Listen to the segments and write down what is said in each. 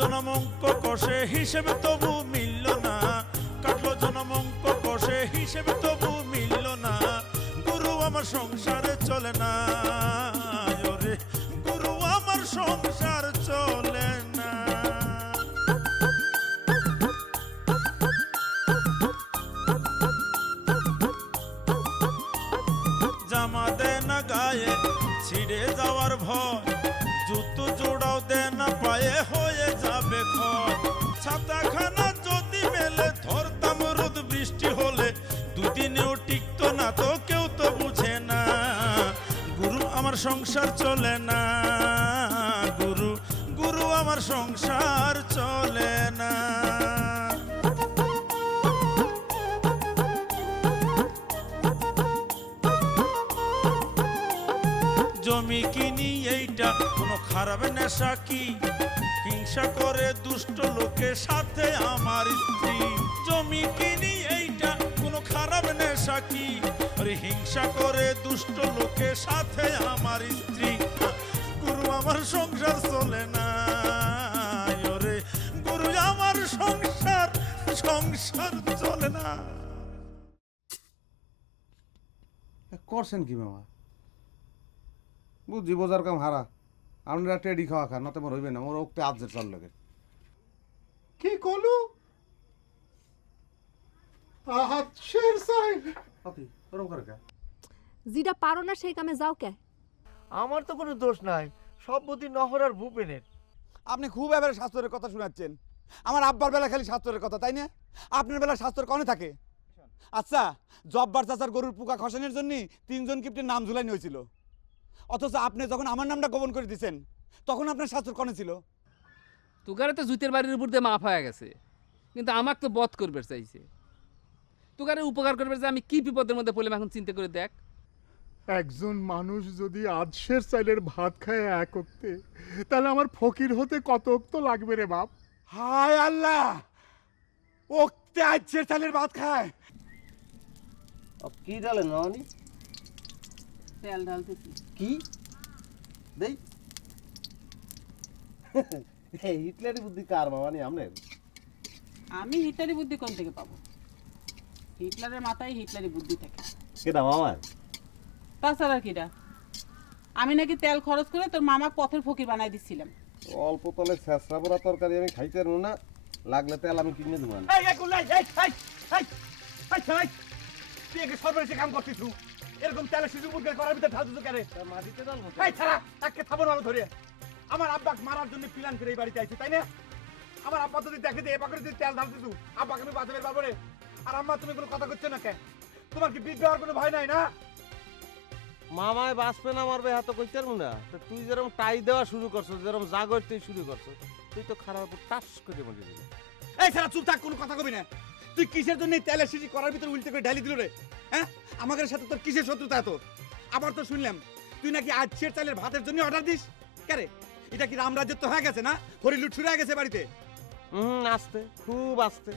জনম অঙ্ক কষে হিসেব তবু মিলল না, কাটলো জনম অঙ্ক কষে হিসেব তবু মিলল না, গুরু আমার সংসারে চলে না, ওরে গুরু আমার সংসার চলে না। জামা দে না গায়ে ছিঁড়ে যাওয়ার ভয়, জুতো জোড়াও দে না পায়ে হয়ে যাবে ক্ষয়, ছাতাখানা যদি মেলে ধরতাম রোদ বৃষ্টি হলে, দুদিনেও টিকতো না তো কেউ তো বুঝে না, গুরু আমার সংসার চলে না, গুরু গুরু আমার সংসার চলে না। জমি কিনি এইটা কোনো খারাপ নেশা কি, হিংসা করে দুষ্ট লোকের সাথে আমার স্ত্রী, জমি কিনি এইটা কোনো খারাপ নেশা কি, আরে হিংসা করে দুষ্ট লোকের সাথে আমার স্ত্রী, গুরু আমার সংসার চলে না, ওরে গুরু আমার সংসার সংসার চলে না। করছেন কি মামা? বুঝি বোঝার কাম হারা, আপনারা টেডি খাওয়া খান, না তোমার হইবে না, মোর ওকে আজের চাল লাগে। কি কলু আচ্ছের সাইন ওকে ওরকম করে কে? যেটা পারো না সেই কামে যাও কে? আমার তো কোনো দোষ নাই, সব বুদ্ধি নহর আর ভূপেনের। আপনি খুব এবারে স্বাস্থ্যের কথা শোনাচ্ছেন, আমার আব্বার বেলা খালি স্বাস্থ্যের কথা, তাই না? আপনার বেলা স্বাস্থ্যের কনে থাকে? আচ্ছা, জব্বার চাচার গরুর পোকা খসানোর জন্য 3 জন কিপ্টের নাম ঝুলাইনি হয়েছিল, অথচ আপনি যখন আমার নামটা গোপন করে দিয়েছেন তখন আপনার স্বাস্থ্যের কনে ছিল? তুগারে তো জুতের বাড়ির উপর দিয়ে মাফ হয়ে গেছে, কিন্তু আমাকে তো বধ করবে চাইছে। তুগারে উপকার করবে যে আমি কি বিপদের মধ্যে পড়লাম এখন চিন্তা করে দেখ। একজন মানুষ যদি আজশের চাইলের ভাত খায় এক অক্তে, তাহলে আমার ফকির হতে কত অক্ত লাগবে রে বাপ? হায় আল্লাহ, ওকে আজকের চালের ভাত খায়। কি ডালেন মামানি? তেল ঢালতেছি। কি দেই? হিটলারি বুদ্ধি কার মামানি? আপনার? আমি হিটলারি বুদ্ধি কোন থেকে পাবো? হিটলারের মাথায় হিটলারি বুদ্ধি থাকে। কেডা মামার? তাছাড়া কিরা? আমি নাকি তেল খরচ করে তোর মামা পথের ফকির বানাই দিচ্ছিলাম। অল্প তলে ছেঁচড়া পড়া তরকারি আমি খাইতে পারবো না, লাগলে তেল আমি কিনে দেবো। তুই একে সর্বনেশে কাম করছিস, এরকম তেলে শিশু মুরগের করার ভিতরে ঢালছিস কেন? মাটিতে ডালবো। এই ছাড়া একে থাবো না ধরে, আমার আব্বাকে মারার জন্য প্ল্যান করে এই বাড়িতে আইছি, তাই না? আমার আব্বা যদি দেখে যে এবার করে যদি তেল ঢালছিস, আব্বাকে আমি বাঁচাবে পারবো রে? আর আম্মা তুমি কোনো কথা করছো না কে? তোমার কি বিদ্যা হওয়ার কোনো ভয় নাই না? মামায় বাঁচবে না মারবে হাত কইতে পারবো না। তো তুই যেরকম টাই দেওয়া শুরু করছো, যেরকম জাগর তুই শুরু করছো, তুই তো খারাপ টাস করে মরে দিবি। এই ছাড়া চুপ থাক, কোনো কথা কবি না। তুই কিসের জন্য তেলের শিশি করার ভিতরে উল্টে করে ঢালি দিল রে? হ্যাঁ, আমাদের সাথে তোর কিসের শত্রুতা এত? আবার তো শুনলাম তুই নাকি আজকের চালের ভাতের জন্য অর্ডার দিস। কেরে, এটা কি রামরাজ্যের তো হয়ে গেছে না? হরিলুট শুরু হয়ে গেছে বাড়িতে। আস্তে, খুব আস্তে।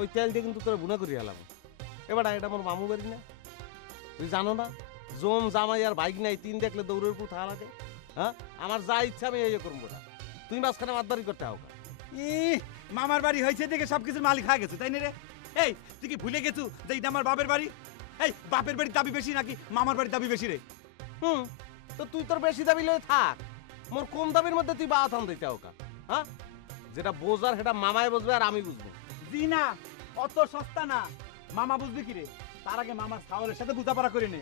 ওই তেল দিয়ে কিন্তু তোরা বুনা করি হেলাম। এবার এটা আমার মামু বাড়ি না, তুই জানো না? জম জামাই আর বাইক নাই, 3 দেখলে দৌড়ের উপর থাকা লাগে। হ্যাঁ, আমার যা ইচ্ছা আমি এই করবো না, তুই মাঝখানে মাতবারি করতে হোক। মামার বাড়ি হয়েছে দেখে সবকিছুর মালিক হয়ে গেছে, তাই না রে? এই তুই কি ভুলে গেছু যে এটা আমার বাপের বাড়ি? এই বাপের বাড়ির দাবি বেশি নাকি মামার বাড়ির দাবি বেশি রে? তো তুই তোর বেশি দাবি লয়ে থাক, মোর কম দাবির মধ্যে তুই বা থাম দিতে হোক। হ্যাঁ, যেটা বোঝার সেটা মামায় বুঝবে আর আমি বুঝবো। জি না, অত সস্তা না। মামা বুঝবি কি রে? তার আগে মামার ছাওয়ালের সাথে বোঝাপড়া করে নে।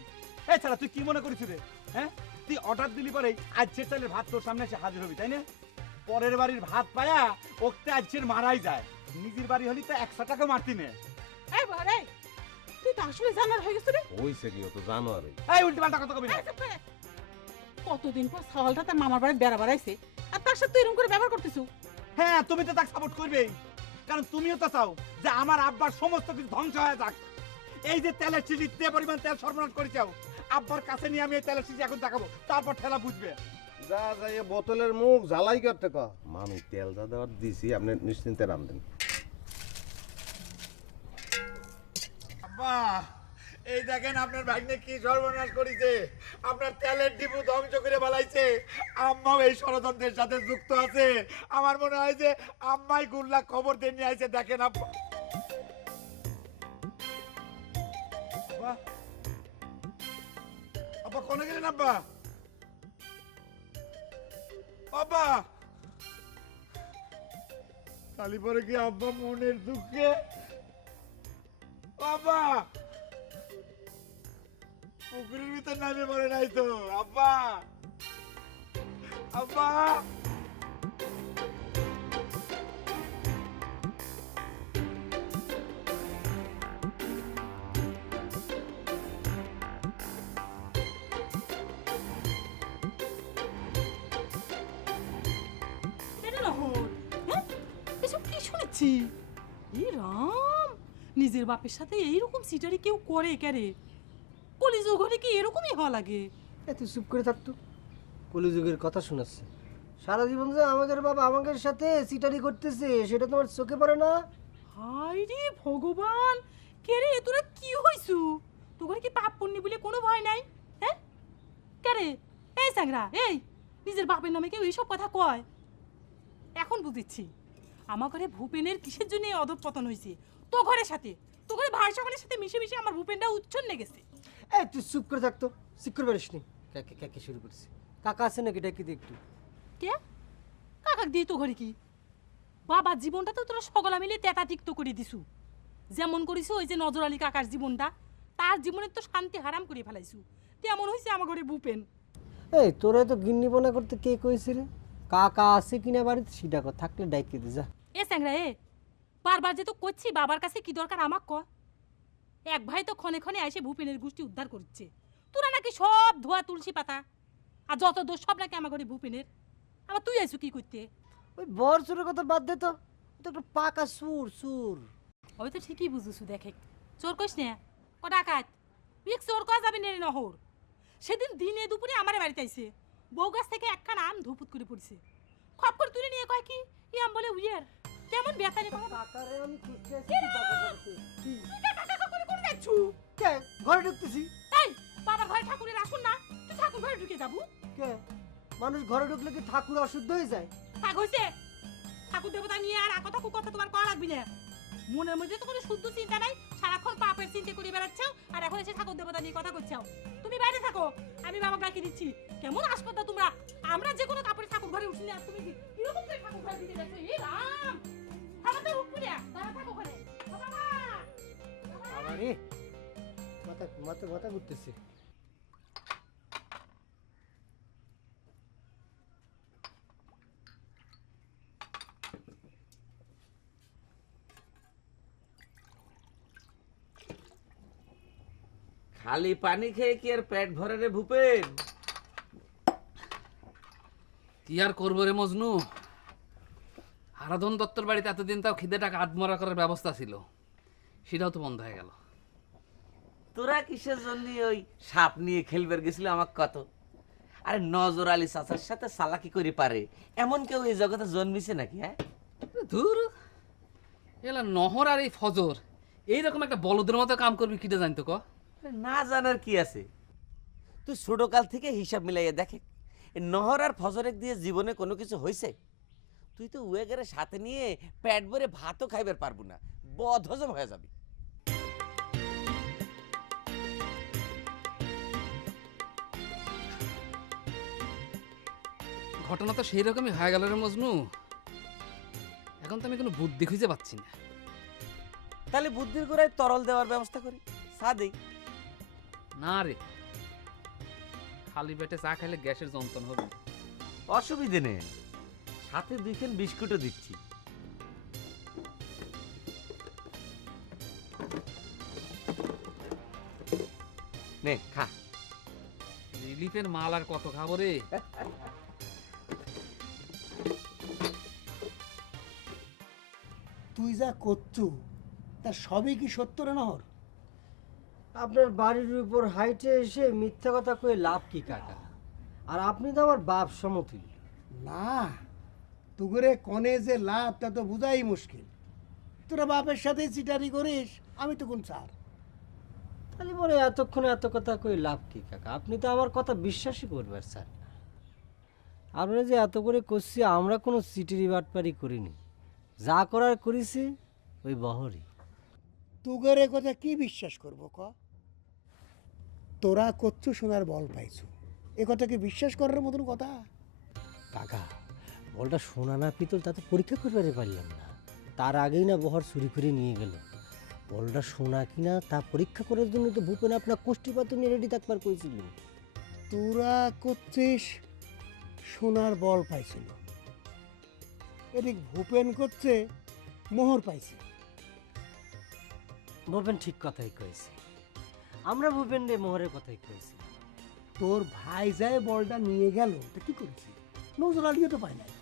এই ছাড়া তুই কি মনে করিস রে? হ্যাঁ, তুই অর্ডার দিলি পরে আজকের চালের ভাত তোর সামনে এসে হাজির হবি, তাই না? পরের বাড়ির ভাত পায়া ওকে আজকের মারাই যায়, নিজের বাড়ি হলি তো 100 টাকা মারতি নে। এই বারে, তুই তো আসলে জানার হয়ে গেছিস রে। ওইছে কি তো জানো আর এই উল্টো পাল্টা কথা কবি না। কতদিন পর ছাওয়ালটা তার মামার বাড়ি বেড়া বেড়াইছে, আর তার সাথে তুই এরকম করে ব্যবহার করতেছু। হ্যাঁ, তুমি তো তাকে সাপোর্ট করবেই, কারণ তুমিও তো চাও যে আমার আব্বার সমস্ত কিছু ধ্বংস হয়ে যাক। এই যে তেলের শিশি যে পরিমাণ তেল সরবরাহ করে চাও, আব্বার কাছে নিয়ে আমি এই তেলের শিশি এখন দেখাবো, তারপর ঠেলা বুঝবে। যা যাই বোতলের মুখ জ্বালাই করতে ক মামি, তেল যা দেওয়ার দিছি আপনি নিশ্চিন্তে রান্ধেন। আব্বা, এই দেখেন আপনার ভাগ্নে কি সর্বনাশ করেছে, আপনার তেলের ডিপু ধ্বংস করে ফেলাইছে। আম্মাও এই ষড়যন্ত্রের সাথে যুক্ত আছে। আমার মনে হয় যে আম্মাই গুল্লা খবর দিয়ে নিয়ে আইছে। দেখেন আব্বা, আব্বা কোনে গেলেন আব্বা? আব্বা কালি পরে কি আব্বা মনের দুঃখে? আব্বা পুকুরের ভিতর নামে পড়ে নাই তো? আব্বা, আব্বা এটা নহর, হ্যাঁ? এসব কি শুনেছি? এ রাম, নিজের বাপের সাথে এইরকম সিটারি কেউ করে কেরে? কলিযুগ ঘরে কি এরকমই হওয়া লাগে? তুই চুপ করে থাকতো, কলিযুগের কথা শোনাচ্ছে। সারা জীবন যে আমাদের বাবা আমাদের সাথে সিটারি করতেছে সেটা তোমার চোখে পড়ে না? হায় রে ভগবান, কে রে তোরা কি হইছু? তোর কি পাপ পুণ্য বলে কোনো ভয় নাই? হ্যাঁ কে রে? এই সাংরা, এই নিজের বাপের নামে কেউ এইসব কথা কয়? এখন বুঝেছি আমার ঘরে ভূপেনের কিসের জন্য এই অধঃপতন হয়েছে। তো ঘরের সাথে, তো ঘরে ভাই সকলের সাথে মিশে মিশে আমার ভূপেনটা উচ্ছন্নে গেছে। তুই চুপ করে থাকতো, চুপ করে পারিস নি। কাকে কাকে শুরু করছি? কাকা আছে নাকি ডাকি দে একটু। কে কাকাক দিয়ে তো ঘরে কি? বাবার জীবনটা তো তোরা সকলা মিলে তেতা তিক্ত করে দিছু। যেমন করিস ওই যে নজর আলী কাকার জীবনটা, তার জীবনের তো শান্তি হারাম করে ফেলাইছু। তেমন হয়েছে আমার ঘরে ভূপেন। তোরা তো গিন্নিপনা করতে কে কইছে রে? কাকা আছে কিনা বাড়িতে সেটা কর, থাকলে ডাইকে দে যা। এ স্যাংরা, বারবার যে তো করছি বাবার কাছে কি দরকার আমাক ক। এক ভাই তো ক্ষণে ক্ষণে এসে ভূপেনের গোষ্ঠী উদ্ধার করছে। তোরা নাকি সব ধোয়া তুলসী পাতা, আর যত দোষ সব নাকি আমার ঘরে ভূপেনের। আবার তুই আইসু কি করতে? ওই বর চোরের কথা বাদ দে তো, তো একটা পাকা সুর সুর। ওই তো ঠিকই বুঝুছু। দেখে চোর কইস না, ক ডাকাত বিক চোর কয়া যাবি নেড়ে নহর। সেদিন দিনে দুপুরে আমার বাড়িতে আইছে, বউ গাছ থেকে একখান আম ধুপুত করে পড়ছে। খপ করে তুলে নিয়ে কয় কি ই আম বলে উইয়ার কেমন বেতারে কথা। কাকারে আমি খুঁজতে আসছি, কি রে? কাকা বলছে, কি? তুই কাকা কাকা করে করে যাচ্ছু? কে ঘরে ঢুকতেছি? এই বাবার ঘরে ঠাকুরের আসুন না, তুই ঠাকুর ঘরে ঢুকে যাবো? কে মানুষ ঘরে ঢুকলে কি ঠাকুর অশুদ্ধ হয়ে যায়? থাক হইছে, ঠাকুর দেবতা নিয়ে আর কথা কথা তোমার কয়া লাগবি না। মনের মধ্যে তো কোনো শুদ্ধ চিন্তা নাই, সারাক্ষণ পাপের চিন্তা করে বেড়াচ্ছাও, আর এখন এসে ঠাকুর দেবতা নিয়ে কথা করছাও। তুমি বাইরে থাকো, আমি বাবা ডাকি দিচ্ছি। কেমন আসপদা তোমরা, আমরা যে কোনো কাপড়ে ঠাকুর ঘরে উঠলি আর তুমি কিরকম করে ঠাকুর ঘরে ঢুকে যাচ্ছ? এই রাম, আমাদের উঠবি না, দাঁড়া থাকো ওখানে। ও বাবা, আরে মাথা মাথা মাথা ঘুরতেছে। খালি পানি খেয়ে কি আর পেট ভরে রে ভূপেন? কি আর করবো রে মজনু, হারাধন দত্তর বাড়িতে এতদিন তাও খিদেটাকে আত্মরা করার ব্যবস্থা ছিল, সেটাও তো বন্ধ হয়ে গেল। তোরা কিসের জন্য ওই সাপ নিয়ে খেলবার গেছিল আমার কত? আরে নজর আলী চাচার সাথে চালাকি করে পারে এমন কেউ এই জগতে জন্মিছে নাকি? হ্যাঁ ধুর, এলা নহর আর এই ফজর এইরকম একটা বলদের মতো কাম করবি কিটা জানতো ক? না জানার কি আছে? তুই ছোটকাল থেকে হিসাব মিলাইয়া দেখে নহর আর ফজরেক দিয়ে জীবনে কোনো কিছু হয়েছে? তুই তো ওয়েগারে সাথে নিয়ে পেট ভরে ভাতও খাইবার পারবো না, বদহজম হয়ে যাবি। ঘটনা তো সেই রকমই হয়ে গেল রে মজনু। এখন তো আমি কোনো বুদ্ধি খুঁজে পাচ্ছি না। তাহলে বুদ্ধির গোড়ায় তরল দেওয়ার ব্যবস্থা করি, চা দেই। না রে, খালি পেটে চা খাইলে গ্যাসের যন্ত্রণা হবে। অসুবিধে নেই, সাথে দুইখান বিস্কুটও দিচ্ছি। নে খা। রিলিফের মাল আর কত খাবো রে? তুই যা করছু তা সবই কি সত্য রে নহর? আপনার বাড়ির উপর হাইটে এসে মিথ্যা কথা কয়ে লাভ কি কাকা? আর আপনি তো আমার বাপ সমতুল্য। না, তুগরে কনে যে লাভ তা তো বুঝাই মুশকিল। তোরা বাপের সাথে চিটারি করিস, আমি তো কোন চার। তাহলে পরে এতক্ষণে এত কথা কই লাভ কি কাকা? আপনি তো আমার কথা বিশ্বাসই করবেন স্যার। আমরা যে এত করে করছি, আমরা কোনো চিটিরি বাটপারি করিনি। যা করার করেছি ওই বহরই। তুগের এ কথা কি বিশ্বাস করব ক? তোরা করছু সোনার বল পাইছু, এ কথা কি বিশ্বাস করার মতন কথা? কাকা, বলটা সোনা না পিতল তা তো পরীক্ষা করতে পারলাম না। তার আগেই না বহর চুরি করে নিয়ে গেল। বলটা সোনা কিনা তা পরীক্ষা করার জন্য তো ভূপেন আপনার কোষ্ঠীপাত নিয়ে রেডি থাকবার করেছিল। তোরা করছিস সোনার বল পাইছিল, এদিক ভূপেন করছে মোহর পাইছে। ভূপেন ঠিক কথাই কয়েছে। আমরা ভূপেন রে মোহরের কথাই কয়েছি। তোর ভাই যায় বলটা নিয়ে গেল, তা কি করেছি? নজর আলিও তো পায় নাই।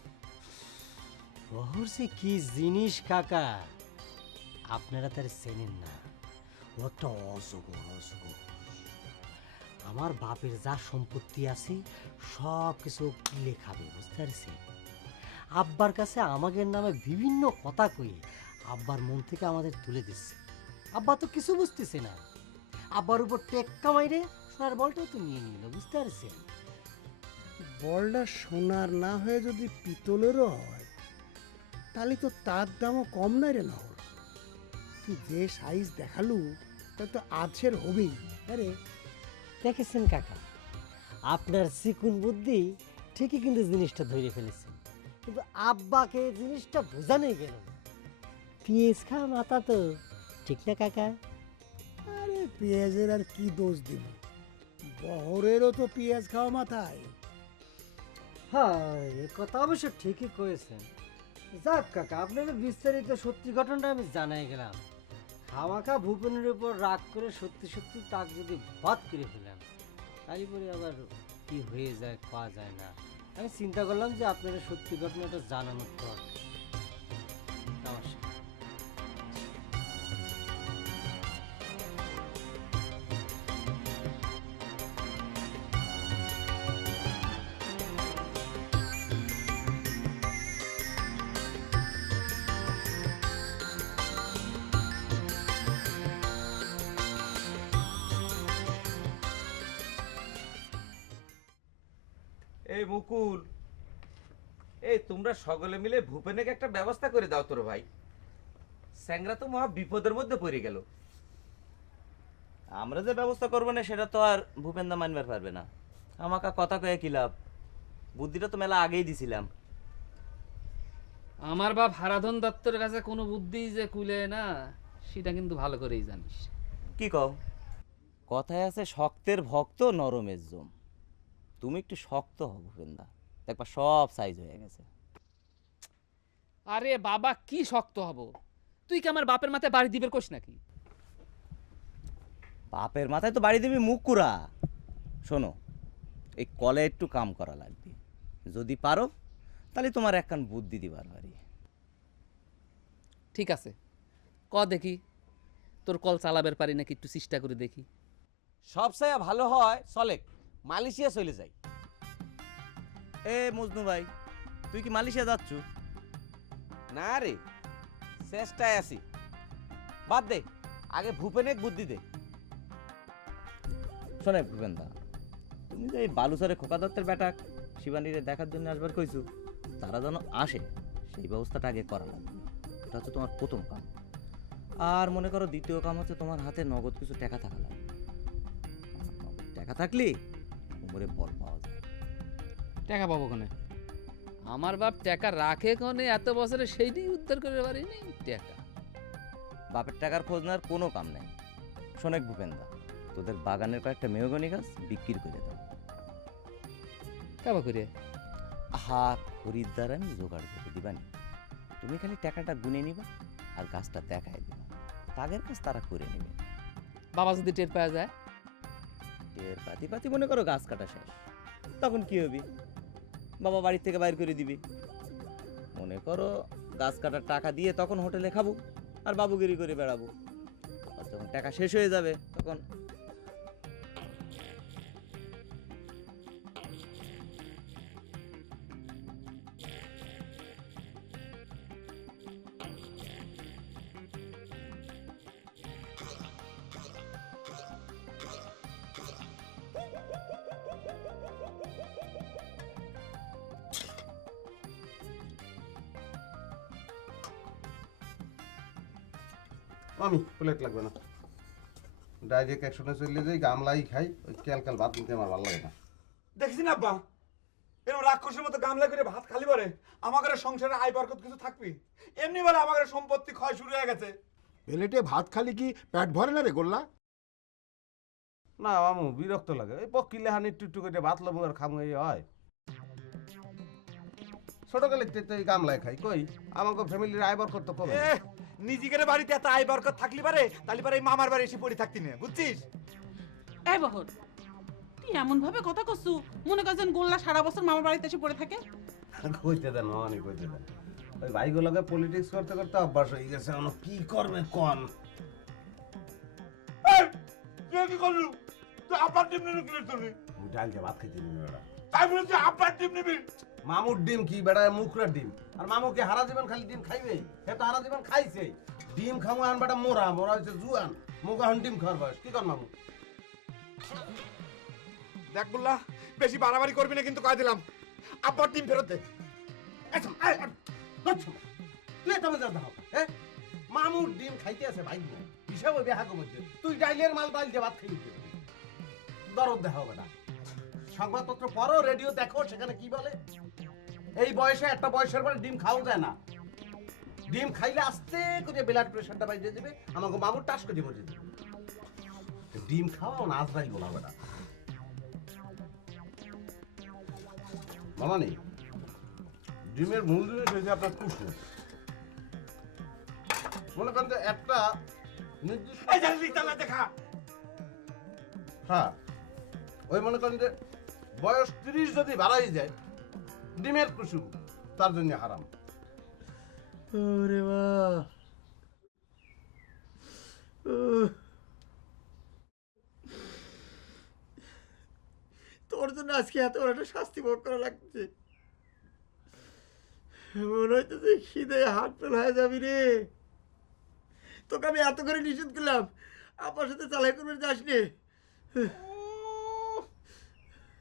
বহর সে কি জিনিস কাকা, আপনারা তার চেনেন না। ও একটা অজগর, অজগর। আমার বাপের যা সম্পত্তি আছে সব কিছু কিলে খাবে, বুঝতে পারছি। আব্বার কাছে আমাদের নামে বিভিন্ন কথা কয়ে আব্বার মন থেকে আমাদের তুলে দিচ্ছে। আব্বা তো কিছু বুঝতেছে না। আব্বার উপর টেক্কা মাইরে সোনার বলটাও তো নিয়ে নিল, বুঝতে পারছেন। বলটা সোনার না হয়ে যদি পিতলেরও হয়, তাহলে তো তার দামও কম নাই রে নহর। তুই যে সাইজ দেখালু তা তো আজের হবেই। আরে দেখেছেন কাকা, আপনার চিকুন বুদ্ধি ঠিকই কিন্তু জিনিসটা ধরে ফেলেছে, কিন্তু আব্বাকে জিনিসটা বোঝানোই গেল না। পিএস খা মাথা তো, ঠিক না কাকা? আরে পেঁয়াজের আর কি দোষ দিব, বহরেরও তো পেঁয়াজ খাওয়া মাথায়। হ্যাঁ, এ কথা অবশ্য ঠিকই কয়েছেন। যাক কাকা, আপনার বিস্তারিত সত্যি ঘটনাটা আমি জানাই গেলাম। খামাখা ভূপেনের উপর রাগ করে সত্যি সত্যি তাক যদি বাদ করে ফেলাম, তাই পরে আবার কি হয়ে যায় পাওয়া যায় না। আমি চিন্তা করলাম যে আপনারা সত্যি ঘটনাটা জানানোর পর নমস্কার। এই মুকুল, এই তোমরা সকলে মিলে ভূপেনকে একটা ব্যবস্থা করে দাও তোর ভাই। স্যাংরা তো মহা বিপদের মধ্যে পড়ে গেল। আমরা যে ব্যবস্থা করবো না সেটা তো আর ভূপেন্দা মানবার পারবে না। আমাকে কথা কয়ে কি লাভ? বুদ্ধিটা তো মেলা আগেই দিছিলাম। আমার বাপ হারাধন দত্তর কাছে কোনো বুদ্ধি যে কুলে না, সেটা কিন্তু ভালো করেই জানিস। কি কও? কথায় আছে শক্তের ভক্ত নরমের জম। তুমি একটু শক্ত হও ভূপেন্দা, দেখবা সব সাইজ হয়ে গেছে। আরে বাবা, কি শক্ত হব? তুই কি আমার বাপের মাথায় বাড়ি দিবের কোস নাকি? বাপের মাথায় তো বাড়ি দিবি মুখ কুড়া। শোনো, এই কলে একটু কাম করা লাগবে। যদি পারো তাহলে তোমার একখান বুদ্ধি দিবার পারি। ঠিক আছে, ক দেখি তোর কল চালাবার পারি নাকি, একটু চেষ্টা করে দেখি। সবচেয়ে ভালো হয় চলে মালয়েশিয়া চলে যাই। এ মজনু ভাই, তুই কি মালয়েশিয়া যাচ্ছ? না রে, চেষ্টায় আছি। বাদ দে, আগে ভূপেনের বুদ্ধি দে। শোনে ভূপেন্দা, তুমি যে এই বালুচরে খোকা দত্তের বেটা শিবানীরে দেখার জন্য আসবার কইছো, তারা যেন আসে সেই ব্যবস্থাটা আগে করা লাগবে। এটা হচ্ছে তোমার প্রথম কাম। আর মনে করো দ্বিতীয় কাম হচ্ছে তোমার হাতে নগদ কিছু টাকা থাকা লাগবে। টাকা থাকলে কোমরে বল পাওয়া যায়। টাকা পাবো কোনে? আমার বাপ টাকা রাখে কোনে? এত বছরে সেইটাই উদ্ধার করে পারিনি টাকা। বাপের টাকার খোঁজ নেওয়ার কোনো কাম নেই। শোনেক ভূপেন্দা, তোদের বাগানের কয়েকটা মেহগনি গাছ বিক্রি করে দাও। কাবা করে? হা, খরিদ্দার আমি জোগাড় করে দিবানি। তুমি খালি টাকাটা গুনে নিবা আর গাছটা দেখাই দিবা। তাদের কাজ তারা করে নেবে। বাবা যদি টের পাওয়া যায়? টের পাতি পাতি মনে করো গাছ কাটা শেষ, তখন কি হবে? বাবা বাড়ির থেকে বাইর করে দিবে। মনে করো গাছ কাটার টাকা দিয়ে তখন হোটেলে খাবো আর বাবুগিরি করে বেড়াবো। আর যখন টাকা শেষ হয়ে যাবে তখন আমি প্লেট লাগবে না, ডাইরেক্ট একশনে চলে যাই, গামলাই খাই, ওই ক্যাল ভাত নিতে আমার ভালো লাগে না। দেখছি না আব্বা, এরকম রাক্ষসের মতো গামলা করে ভাত খালি পারে আমাদের সংসারে আয় বরকত কিছু থাকবি? এমনি বলে আমাদের সম্পত্তি ক্ষয় শুরু হয়ে গেছে। প্লেটে ভাত খালি কি পেট ভরে না রে গোল্লা? না মামু বিরক্ত লাগে, এই পকিলে হানি একটু করে ভাত লবো আর খামু, এই হয়। ছোটকালে তো এই গামলায় খাই, কই আমাকে ফ্যামিলির আয় বরকত তো কমে। নিজেদের বাড়িতে এত আয় বরকত থাকলি পারে, তাহলে পারে এই মামার বাড়ি এসে পড়ে থাকতি না, বুঝছিস? এই বহর, তুই এমন ভাবে কথা কছু মনে করছেন গোল্লা সারা বছর মামার বাড়িতে এসে পড়ে থাকে। কইতে দেন মামানি, কইতে দেন। ওই ভাইগুলোকে পলিটিক্স করতে করতে অভ্যাস হয়ে গেছে, এখন কি করবে কন। তুই কি করলু? তুই আপার টিম নিবি কি তুই? ডালকে ভাত খেতে দিবি বেড়া। তাই বলেছি আপার টিম নিবি? মামুর ডিম কি বেড়া, মুখরা ডিম। আর মামুকে হারা জীবন খালি ডিম খাইবে? হে তো হারা জীবন খাইছে। ডিম খামু আন বেটা মোরা হচ্ছে জুয়ান, মুখ এখন ডিম খাওয়ার বয়স। কি কর মামু? দেখ বললা, বেশি বাড়াবাড়ি করবি না কিন্তু কয়ে দিলাম। আপার টিম ফেরত দে। তুই তো মজা দাও, হ্যাঁ? মামুর ডিম খাইতে আছে ভাই, হিসাব হইবে হাগো মধ্যে। তুই ডাইলের মাল ডাইল দিয়ে ভাত খাইতে দরদ দেখাও বেটা। সংবাদপত্র পড়ো, রেডিও দেখো, সেখানে কি বলে? এই বয়সে একটা বয়সের পরে ডিম খাওয়া যায় না। ডিম খাইলে আস্তে করে ব্লাড প্রেশারটা বাইরে যাবে, আমাকে মামুর টাস করে মরে যাবে। ডিম খাওয়াও না আজরাইল বলা বেটা। মামা নেই, ডিমের মূল জিনিস হয়েছে আপনার কুসুম। মনে করেন যে একটা দেখা, হ্যাঁ, ওই মনে করেন যে বয়স 30 যদি বাড়াই যায়, ডিমের কুসুম তার জন্য হারাম। ওরে মা, তোর জন্য আজকে এত বড় একটা শাস্তি ভোগ করা লাগছে। মনে হইতেছে খিদে হাত ফেল হয়ে যাবি রে। তোকে আমি এত করে নিষেধ করলাম, আমার সাথে চালাই করবে যাস নে।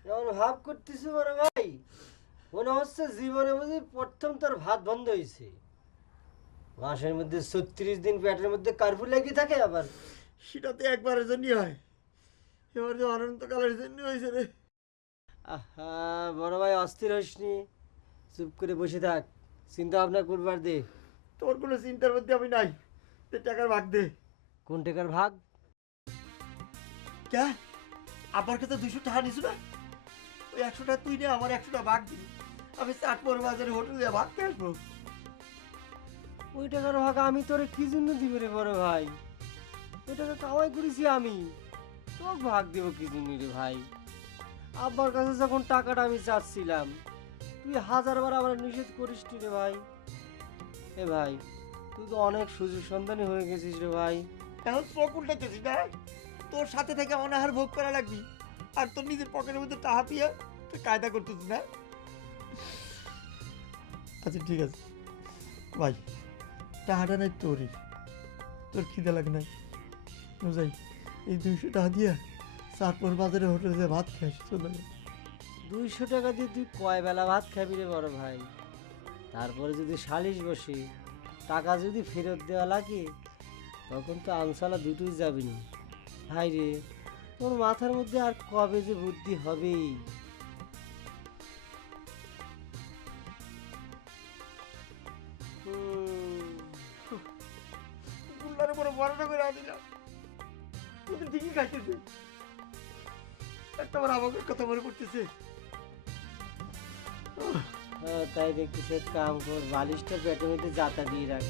এমন ভাব করতেছি বড় ভাই, মনে হচ্ছে জীবনে বুঝি প্রথম তোর ভাত বন্ধ হয়েছে। মাসের মধ্যে 36 দিন পেটের মধ্যে কার্ফু লাগিয়ে থাকে, আবার সেটাতে একবারের জন্যই হয়, এবার যে অনন্তকালের জন্য হয়েছে রে। আহা বড় ভাই, অস্থির হইসনি, চুপ করে বসে থাক, চিন্তা ভাবনা করবার দে। তোর কোনো চিন্তার মধ্যে আমি নাই, তুই টাকার ভাগ দে। কোন টাকার ভাগ? কে আমার কাছে 200 টাকা নিস না? ওই 100 টাকা তুই নে, আমার 100 টাকা ভাগ দিবি। আমি চাটমোর বাজারে হোটেলে ভাগ খেয়ে আসবো। ওই টাকার ভাগ আমি তোরে কি জন্য দিব রে বড় ভাই? ওই টাকা কামাই করেছি আমি, তোকে ভাগ দেবো কি জন্য রে ভাই? আব্বার কাছে যখন টাকাটা আমি চাচ্ছিলাম, তুই 1000বার আমার নিষেধ করিস রে ভাই। এ ভাই, তুই তো অনেক সুযোগ সন্ধানী হয়ে গেছিস রে ভাই। এখন চোখ উল্টাইতেছিস না? তোর সাথে থেকে অনাহার ভোগ করা লাগবি, আর তোর নিজের পকেটের মধ্যে টাকা দিয়ে তুই কায়দা করতেছিস না? আচ্ছা ঠিক আছে ভাই, টাকাটা নাই তোরই, তোর খিদে লাগে নাই, যাই এই 200 টাকা দিয়ে চাটমোর বাজারে হোটেলে ভাত খাইস, চলে যা। 200 টাকা দিয়ে তুই কয় বেলা ভাত খাবি রে বড় ভাই? তারপরে যদি সালিশ বসে টাকা যদি ফেরত দেওয়া লাগে, তখন তো আমসালা দুটোই যাবি না। ভাই রে, তোর মাথার মধ্যে আর কবে যে বুদ্ধি হবে? গুল্লার উপরে বড়টা করে আনিলাম, তুই ঠিকই খাইতেছে। একটা বার আমাকে কথা মনে করতেছে। তাই দেখতেছি, এক কাম কর, বালিশটা পেটের মধ্যে জাতা দিয়ে রাখ।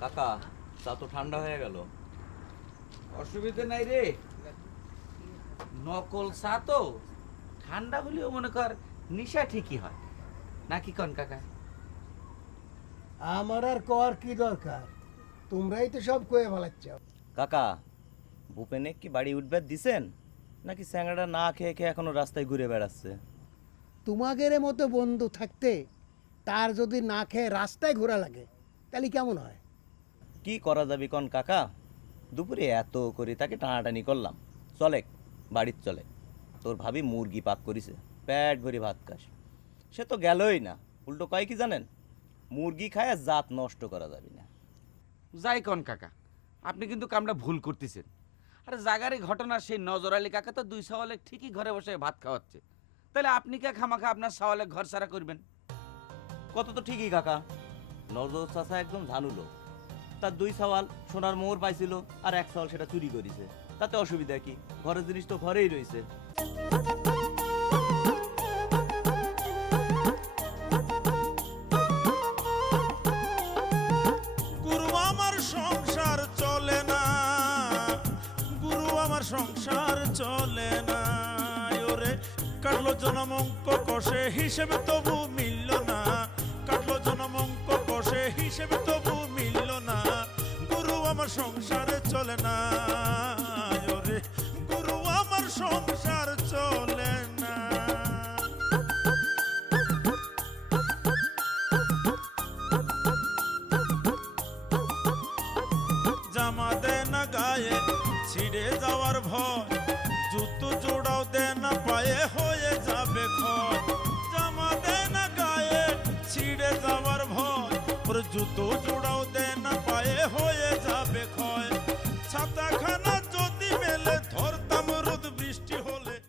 কাকা, চা তো ঠান্ডা হয়ে গেল। অসুবিধা নাই রে, নকল চা তো ঠান্ডা হলেও মনে কর নিশা ঠিকই হয় নাকি কন কাকা? আমার আর কর কি দরকার, তোমরাই তো সব কয়ে ফেলাচ্ছ। কাকা, ভূপেনে কি বাড়ি উঠবে দিছেন, নাকি স্যাংড়াটা না খেয়ে খেয়ে এখনো রাস্তায় ঘুরে বেড়াচ্ছে? তোমাদের মতো বন্ধু থাকতে তার যদি না খেয়ে রাস্তায় ঘোরা লাগে, তাহলে কেমন হয়? কি করা যাবে কন কাকা? দুপুরে এত করে তাকে টানাটানি করলাম, চলে বাড়ির চলে। তোর ভাবি মুরগি পাক করিছে, পেট ভরে ভাত খাস। সে তো গেলই না, উল্টো কয় কি জানেন? মুরগি খায় জাত নষ্ট করা যাবে না। যাই কন কাকা, আপনি কিন্তু কামটা ভুল করতেছেন। আরে জাগারি ঘটনা, সেই নজর আলী কাকা তো 2 সওয়ালে ঠিকই ঘরে বসে ভাত খাওয়াচ্ছে, তাহলে আপনি কে খামাখা আপনার সওয়ালে ঘর সারা করবেন? কত তো ঠিকই কাকা, নজর চাচা একদম ঝানুলো। তার 2 সওয়াল সোনার মোহর পাইছিল, আর 1 সওয়াল সেটা চুরি করেছে। তাতে অসুবিধা কি? ঘরের জিনিস তো ঘরেই রয়েছে। গুরু আমার সংসার চলে না, গুরু আমার সংসার চলে না। ওরে কাটলো জনম অঙ্ক কষে, হিসেবে তবু মিলল না। কাটলো জনম অঙ্ক কষে, হিসেবে তবু মিলল না। গুরু আমার সংসার চলে না। ওরে গুরু আমার সংসার চলে না। জামা দে না গায়ে, ছিঁড়ে যাওয়ার ভয়। জুতো জোড়াও দে না পায়ে, হয়ে যাবে ক্ষয়। জামা দে না গায়ে, ছিঁড়ে যাওয়ার ভয়। ওর জুতো জোড়া